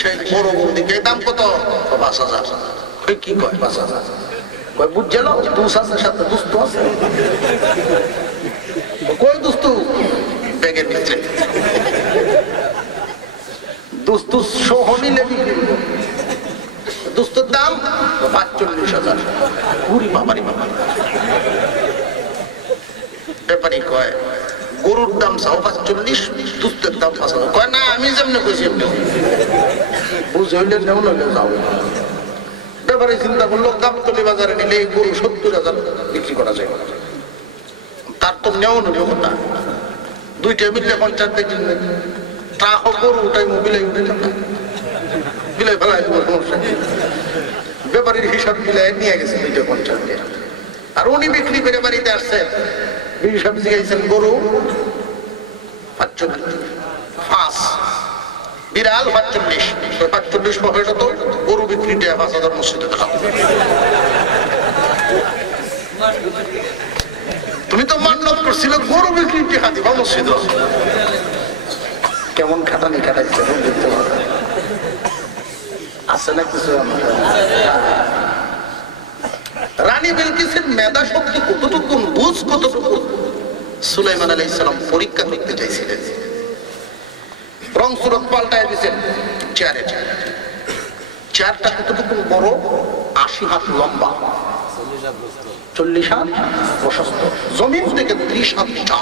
সেই বড় গরু দিকে দাম কত? ৫,০০০। কি কয় ৫,০০০? কয় বুঝছিল দুস আছে, সাথে দুস্থ আছে। কই দুস্থ? ব্যাগের ভিতরে দুস্থ সহ মিলে বিক্রি করবো। দুস্থর দাম ৪৫,০০০। পুরি বাবারি বাবা। ব্যাপারী কয় গরুর দাম ৪৫, দুস্থের দাম ৫,০০০। কয় না, আমি যেমন কইছি এমনি বুঝে হইলে যেমন হইলে যাও। ব্যাপারী চিন্তা করলো গাবতলী বাজারে নিলে এই গরু ৭০,০০০ বিক্রি করা যায়। তার তো নেওয়া নইল কথা, দুইটা মিললে ৫০ দেখি ট্রাক গরু উঠাই বিলাই উঠে বিলাই ফেলাই দেবো, সমস্যা নেই। ব্যাপারীর হিসাব মিলাই নিয়ে গেছে ২৫০ টাকা। আর উনি বিক্রি করে বাড়িতে আসছে, হিসাব জিগাইছেন গরু ৪৫, বিড়াল ৪৫, ৪৫ পয়সা তো গরু বিক্রিটা ৫,০০০ মসজিদে দেখাও। তুমি তো মান্যত করছিল গরু বিক্রি টাকা দিবা মসজিদ। কেমন খাটানি খাটাইছে দেখতে পাবে, আছে না কিছু। রানী বিলকিসের মেধা শক্তি কতটুকু, বুঝ কতটুকু, সুলাইমান আলাইহিস সালাম পরীক্ষা করতে চাইছিলেন। রং সুরত পাল্টায় দিয়েছেন চেয়ারে। চেয়ারটা কতটুকু বড়? ৮০ হাত লম্বা, ৪০ হাত প্রশস্ত, জমিন থেকে ৩০ হাত উঁচা।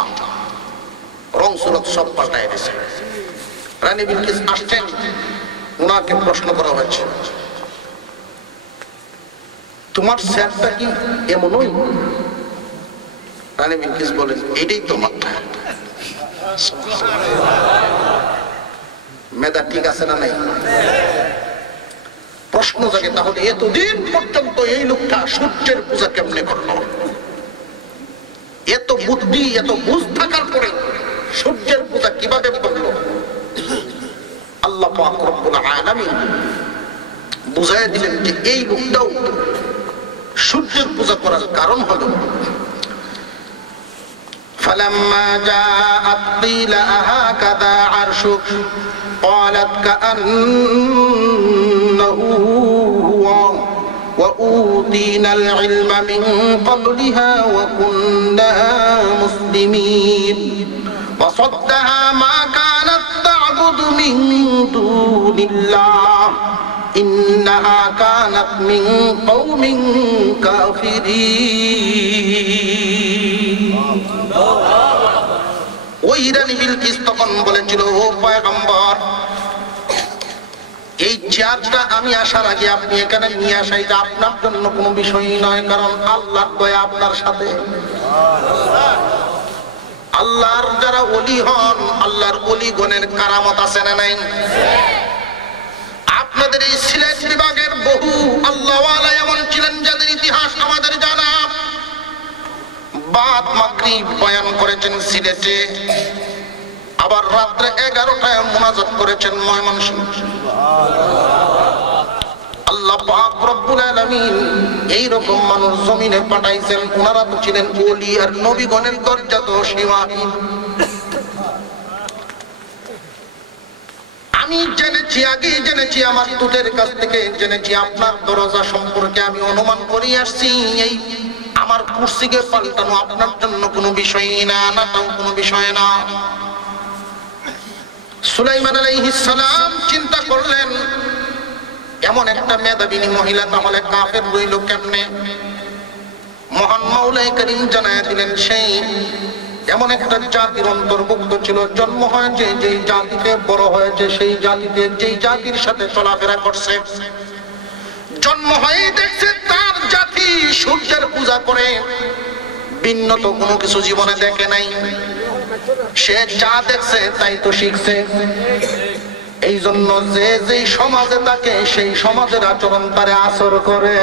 রং সুরত সব পাল্টায় দিয়েছে। রানী বিলকিস আসছেন, ওনাকে প্রশ্ন করা হয়েছে, তোমার চেয়ারটা কি এমনই? রানী বিলকিস বলেন, এটাই তো মাত্রা। মেধা ঠিক আছে না নাই? প্রশ্ন জাগে, তাহলে এতদিন পর্যন্ত এই লোকটা সূর্যের পূজা কেমনে করলো? এত বুদ্ধি এত বুঝ থাকার পরে সূর্যের পূজা কিভাবে করলো? আল্লাহ পাক রব্বুল আলামিন বুঝাইয়া দিলেন যে এই লোকটাও সূর্যের পূজা করার কারণ হলো فلما جاءت قيل أهكذا عرشك قالت كأنه هو وأوتينا العلم من قبلها وكنا مسلمين وصدها ما كانت تعبد من دون الله إنها كانت من قوم كافرين ওই রানী বিলকিস তখন বলেছিল, ও পয়গম্বর, এই চেয়ারটা আমি আসার আগে আপনি এখানে নিয়ে আসা এটা আপনার জন্য কোনো বিষয় নয়, কারণ আল্লাহর দয়া আপনার সাথে। আল্লাহর যারা ওলি হন, আল্লাহর ওলিগণের কারামত আছে না নাই? আপনাদের এই সিলেট বিভাগের বহু আল্লাহওয়ালা এমন ছিলেন যাদের ইতিহাস আমাদের জানা। বাদ মাগরিব বয়ান করেছেন সিলেটে, আবার রাত্রে 11টায় মুনাজাত করেছেন ময়মনসিংহ। আল্লাহ পাক রব্বুল আলামিন এই রকম মানুষ জমিনে পাঠাইছেন, ওনারা তো ছিলেন ওলি, আর নবীগণের দরজা তো সীমাহীন। আমি জেনেছি, আগেই জেনেছি, আমার দুধের কাছ থেকে জেনেছি, আপনার দরজা সম্পর্কে আমি অনুমান করে আসছি, এই আমার কুরসিকে পাল্টানো আপনার জন্য কোনো বিষয় না, নাটাও কোনো বিষয় না। সুলাইমান আলাইহিস সালাম চিন্তা করলেন, এমন একটা মেধাবিনী মহিলা তাহলে কাফের রইল কেমনে? মহান মাওলাই করিম জানায়া দিলেন, সেই এমন একটা জাতির অন্তর্ভুক্ত ছিল, জন্ম হয়েছে যেই জাতিতে, বড় হয়েছে সেই জাতিতে, যেই জাতির সাথে চলাফেরা করছে, জন্ম হয়ে দেখছে তার জাতি সূর্যের পূজা করে, ভিন্ন তো কোনো কিছু জীবনে দেখে নাই। সে যা দেখছে তাই তো শিখছে। এই জন্য যে যেই সমাজে থাকে সেই সমাজের আচরণ তারে আসর করে।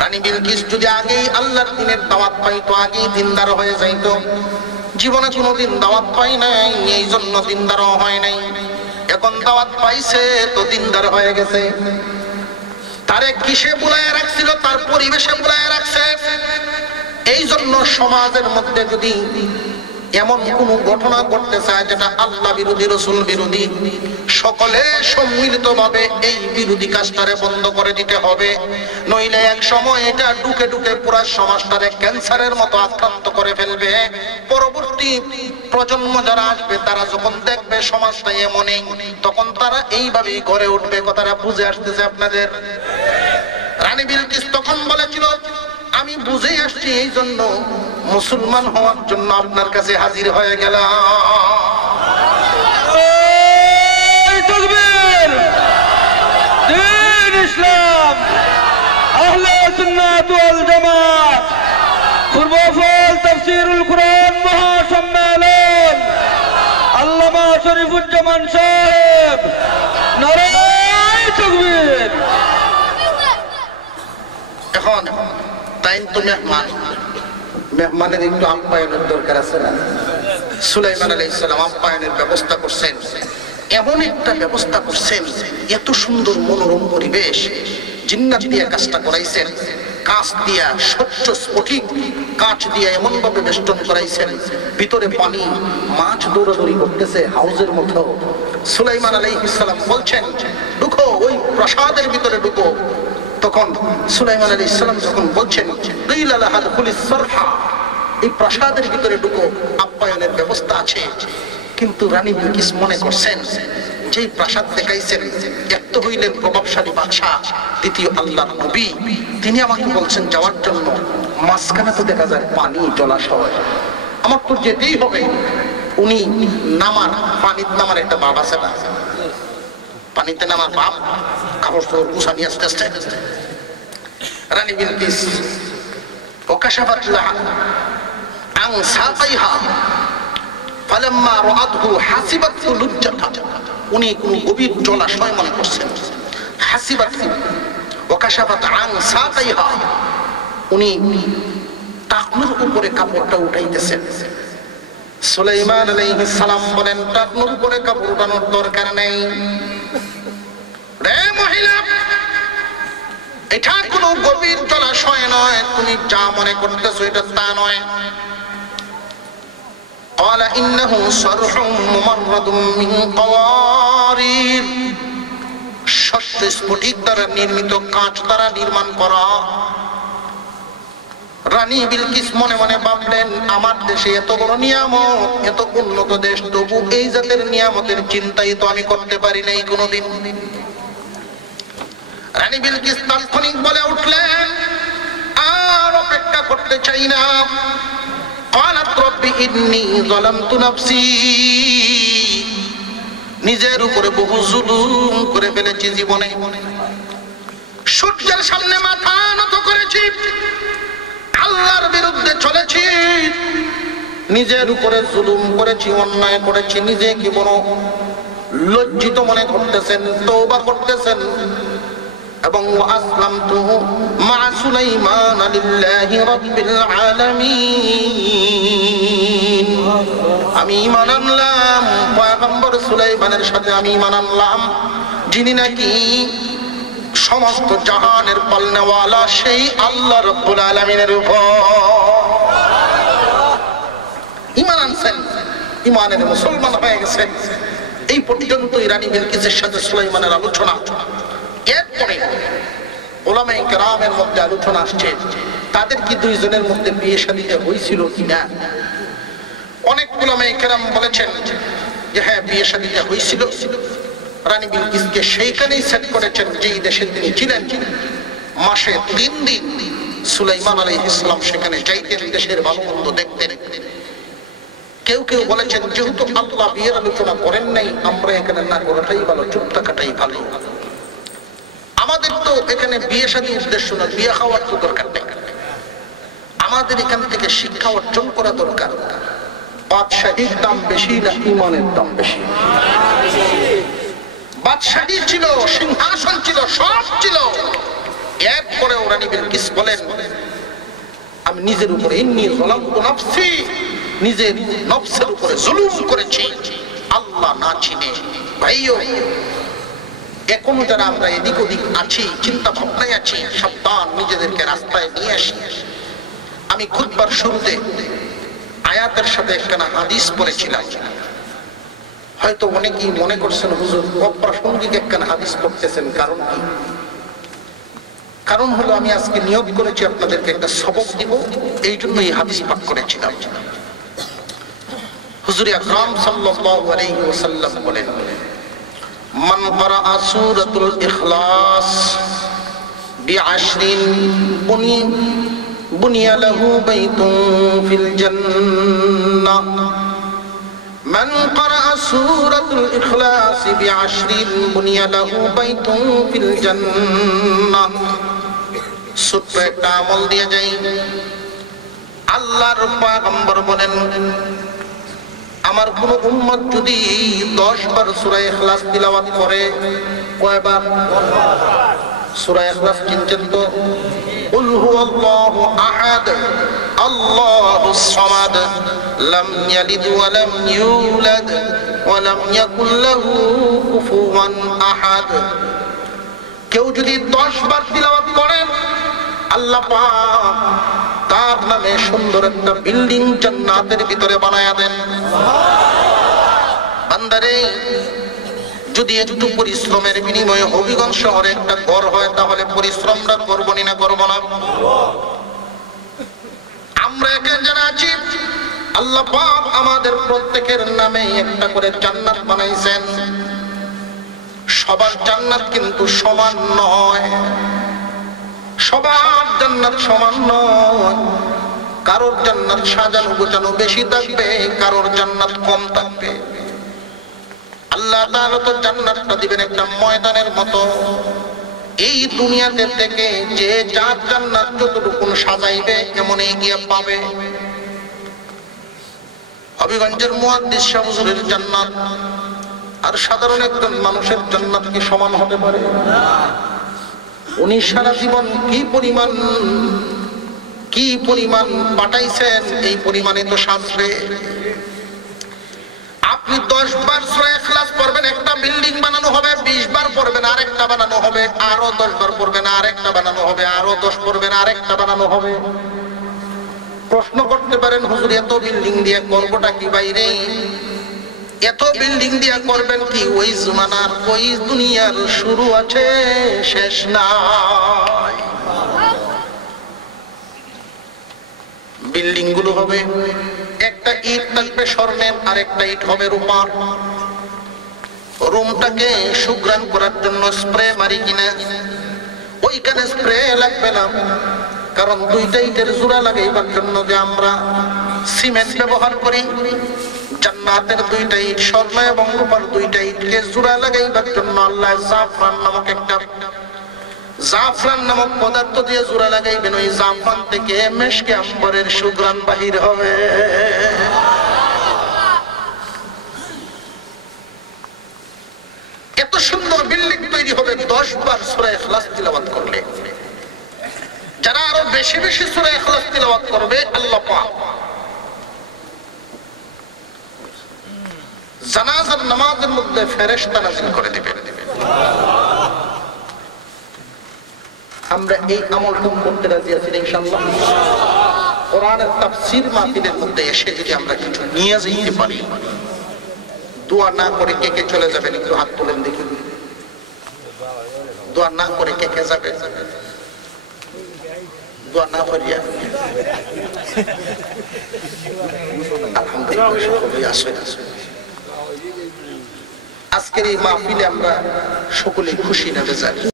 রানী বিলকিস যদি আগেই আল্লাহর দ্বীনের দাওয়াত পাইতো, আগেই দিনদার হয়ে যাইতো। জীবনে কোনোদিন দাওয়াত পাই নাই, এই জন্য দিনদারও হয় নাই। এখন দাওয়াত পাইছে তো দিনদার হয়ে গেছে। তারে কিসে বুলায় রাখছিল? তার পরিবেশে বুলায় রাখছে। এই জন্য সমাজের মধ্যে যদি এমন কোন ঘটনা ঘটতে চায় যেটা আল্লাহ বিরোধী, রাসূল বিরোধী, সকলে সম্মিলিত ভাবে এই বিরোধী কাজটারে বন্ধ করে দিতে হবে। নইলে এক সময় এটা ঢুকে ঢুকে পুরো সমাজটারে ক্যান্সারের মতো আক্রান্ত করে ফেলবে। পরবর্তী প্রজন্ম যারা আসবে তারা যখন দেখবে সমাজটা এমনই, তখন তারা এইভাবেই গড়ে উঠবে। কথাটা বুঝে আসতেছে আপনাদের? রানী বিলকিস তখন বলেছিল, আমি বুঝে আসছি, এই জন্য মুসলমান হওয়ার জন্য আপনার কাছে হাজির হয়ে গেলাম। তাকবীর! দ্বীন ইসলাম, আহলে সুন্নাত ওয়াল জামাত, পূর্বফল তাফসীরুল কুরআন মহাসম্মেলন, আল্লামা শরীফুজ্জামান সাহেব, নারায়ে তাকবীর! এখন তাই তো মেহমানের একটু আপ্যায়নের দরকার আছে না? সুলাইমান আলাইহিস সালাম আপ্যায়নের ব্যবস্থা করছেন, এমন একটা ব্যবস্থা করছেন, এত সুন্দর মনোরম পরিবেশ, জিন্নাত দিয়ে কাজটা করাইছেন, কাঁচ দিয়া স্বচ্ছ স্ফটিক কাঁচ দিয়ে এমন ভাবে বেষ্টন করাইছেন, ভিতরে পানি, মাছ দৌড়াদৌড়ি করতেছে হাউজের মতো। সুলাইমান আলাইহিস সালাম বলছেন, ঢুকো, ওই প্রাসাদের ভিতরে ঢুকো। তখন সুলাইমান আলাইহিস সালাম যখন বলছেন, এই প্রাসাদের ভিতরে ঢুকো, আপ্যায়নের ব্যবস্থা আছে। কিন্তু রানী বিলকিস মনে করছেন, যেই প্রাসাদ দেখাইছেন, এক তো হইলেন প্রভাবশালী বাদশা, দ্বিতীয় আল্লাহর নবী, তিনি আমাকে বলছেন যাওয়ার জন্য, মাঝখানে তো দেখা যায় পানি, জলাশয়, আমার তো যেতেই হবে। উনি নামার, পানিতে নামার একটা বাপ আছে না? পানিতে নামার বাপ, কাপড় চোপড় গুছানি আস্তে আস্তে। রানী বিলকিস ওকাশাফাত লাহা আন সাকাইহা ফালাম্মা রাআতহু হাসিবাতহু লুজ্জাতা, উনি কোন গভীর জলাশয় মনে করছেন। হাসিবাতহু ওকাশাফাত আন সাকাইহা, উনি টাকনুর উপরে কাপড়টা উঠাইতেছেন। সুলাইমান আলাইহিস সালাম বলেন, টাকনুর উপরে কাপড় উঠানোর দরকার নেই রে মহিলা, এটা কোনো গভীর জলাশয় নয়, তুমি যা মনে করতেছো এটা তা নয়। قال إنه صرح ممرد من قوارير, স্বচ্ছ স্ফটিক দ্বারা নির্মিত, কাঁচ দ্বারা নির্মাণ করা। রানী বিলকিস মনে মনে ভাবলেন, আমার দেশে এত বড় নিয়ামত, এত উন্নত দেশ, তবু এই জাতের নিয়ামতের চিন্তাই তো আমি করতে পারি নাই কোনোদিন। রানী বিলকিস তাৎক্ষণিক বলে উঠলেন, আর অপেক্ষা করতে চাই না। قالت رب إني ظلمت نفسي, নিজের উপরে বহু জুলুম করে ফেলেছি জীবনে। সূর্যের সামনে মাথা নত করেছি, আল্লাহর বিরুদ্ধে চলেছি, নিজের উপরে জুলুম করেছি, অন্যায় করেছি। নিজেকে বড় লজ্জিত মনে করতেছেন, তওবা করতেছেন। এবং আসলামতু মা সুলাইমান লিল্লাহি রাব্বিল আলামিন, আমি ঈমান আনলাম পয়গম্বর সুলাইমানের সাথে, আমি ঈমান আনলাম যিনি নাকি সমস্ত জাহানের পালনেওয়ালা, সেই আল্লাহ রাব্বুল আলামিনের উপর ঈমান আনছেন, ঈমানের মুসলমান হয়ে গেছেন। এই পর্যন্তই রানী বিলকিসের সাথে সুলাইমানের আলোচনা। এরপরে উলামায়ে কেরামের মধ্যে আলোচনা আসছে, তাদের কি দুইজনের মধ্যে বিয়ে শাদী হয়েছিল কিনা। অনেক উলামায়ে কেরাম বলেছেন যে হ্যাঁ, বিয়ে শাদী হয়েছিল। রানী বিলকিসকে সেইখানেই সেট করেছেন যেই দেশে তিনি ছিলেন। মাসে 3 দিন সুলাইমান আলাইহিস সালাম সেখানে যাইতেন, দেশের ভালো মন্দ দেখতেন। কেউ কেউ বলেছেন যেহেতু আল্লাহ বিয়ের আলোচনা করেন নাই, আমরা এখানে না করাটাই ভালো, চুপ থাকাটাই ভালো। আমাদের তো এখানে বিয়ে শাদী উদ্দেশ্য না, বিয়ে খাওয়ার তো দরকার নেই। আমাদের এখান থেকে শিক্ষা অর্জন করা দরকার। বাদশাহীর দাম বেশি না ইমানের দাম বেশি? বাদশাহী ছিল, সিংহাসন ছিল, সব ছিল, এরপরে রানী বিলকিস বলেন আমি নিজের উপরে নিজের নফসের উপরে জুলুম করেছি আল্লাহ না চিনে। ভাইও এখনো যারা আমরা এদিক ওদিক আছি, চিন্তা ভাবনায় আছি, সাবধান, নিজেদেরকে রাস্তায় নিয়ে আসি। আমি খুতবার শুরুতে আয়াতের সাথে একখানা হাদিস পড়েছিলাম। হয়তো অনেকেই মনে করছেন হুজুর অপ্রাসঙ্গিক একখানা হাদিস পড়তেছেন, কারণ কি? কারণ হলো আমি আজকে নিয়োগ করেছি আপনাদেরকে একটা সবক দিব, এই জন্য এই হাদিস পাঠ করেছিলাম। হুজুর আকরাম সাল্লাল্লাহু আলাইহি ওয়াসাল্লাম বলেন মান ক্বারাআ সূরাতুল ইখলাস বিআশরিন বুনিয়া লাহু বাইতুন ফিল জান্নাহ। মান ক্বারাআ সূরাতুল ইখলাস বিআশরিন বুনিয়া লাহু বাইতুন ফিল জান্নাহ। ছোট্ট একটা আমল দিয়ে যাই। আল্লাহর পয়গম্বর বলেন আমার কোন উম্মত যদি 10 বার সূরা ইখলাস তিলাওয়াত করে, কয়বার? সূরা ইখলাস চিনতেন তো? কুল হুয়াল্লাহু আহাদ আল্লাহুস সামাদ লাম ইয়ালিদ ওয়া লাম ইউলাদ ওয়া লাম ইয়াকুল লাহু কুফুওয়ান আহাদ। কেউ যদি 10 বার তিলাওয়াত করে, আল্লাহ পাক তার নামে সুন্দর একটা বিল্ডিং জান্নাতের ভিতরে বানায়া দেন। বান্দারে যদি একটু পরিশ্রমের বিনিময়ে হবিগঞ্জ শহরে একটা ঘর হয়, তাহলে পরিশ্রমটা করবো না করবো না? আমরা এখানে যারা আছি, আল্লাহ পাক আমাদের প্রত্যেকের নামে একটা করে জান্নাত বানাইছেন। সবার জান্নাত কিন্তু সমান নয়, সবার জান্নাত সমান নয়। কারোর জান্নাত সাজানো গোছানো বেশি থাকবে, কারোর জান্নাত কম থাকবে। আল্লাহ তাআলা তো জান্নাতটা দিবেন একটা ময়দানের মতো। এই দুনিয়াতে থেকে যে যার জান্নাত যতটুকু সাজাইবে এমনই গিয়ে পাবে। হবিগঞ্জের মুহাদ্দিস শাহ হুজুরের জান্নাত আর সাধারণ একজন মানুষের জান্নাত কি সমান হতে পারে? উনি সারা জীবন কি পরিমাণ পাঠাইছেন, এই পরিমাণে তো সাজবে। আপনি 10 বার সূরা ইখলাস পড়বেন, একটা বিল্ডিং বানানো হবে। 20 বার পড়বেন, আরেকটা বানানো হবে। আরো 10 বার পড়বেন, আরেকটা বানানো হবে। আরো 10 পড়বেন, আরেকটা বানানো হবে। প্রশ্ন করতে পারেন হুজুর এত বিল্ডিং দিয়ে করবোটা কি? বাইরে এত বিল্ডিং দিয়া করবেন কি? ওই জমানার ওই দুনিয়ার শুরু আছে, শেষ নাই। বিল্ডিং গুলো হবে, একটা ইট থাকবে স্বর্ণের, আর একটা ইট হবে রূপার। রুমটাকে সুগ্রাণ করার জন্য স্প্রে মারি কিনা? ওইখানে স্প্রে লাগবে না, কারণ দুইটা ইটের জোড়া লাগাইবার জন্য যে আমরা সিমেন্ট ব্যবহার করি, জান্নাতের দুইটা ইট, স্বর্ণ এবং রূপার দুইটা ইটকে জোড়া লাগাইবার জন্য আল্লাহ জাফরান নামক পদার্থ দিয়ে জোড়া লাগাইবেন। ওই জাফরান থেকে মেশকে আম্বরের সুঘ্রাণ বাহির হবে। এত সুন্দর বিল্ডিং তৈরি হবে 10 বার সূরা ইখলাস তিলাওয়াত করলে। যারা আরো বেশি বেশি সূরা ইখলাস তিলাওয়াত করবে, আল্লাহ পাক জানাজার নামাজের মধ্যে ফেরেশতা নাযিল করে দিবেন। আমরা এই আমলটা করতে রাজি আছি ইনশাআল্লাহ। কোরআনের তাফসীর মাহফিলের মধ্যে এসে যদি আমরা কিছু নিয়ে যেতে পারি, দোয়া না করে কে কে চলে যাবেন? একটু হাত তুলেন দেখি। দোয়া না করে কে কে যাবে? দোয়া না করিয়া আলহামদুলিল্লাহ সকলেই আসে। আজকের এই মাহফিলে আমরা সকলে খুশি না বেজার।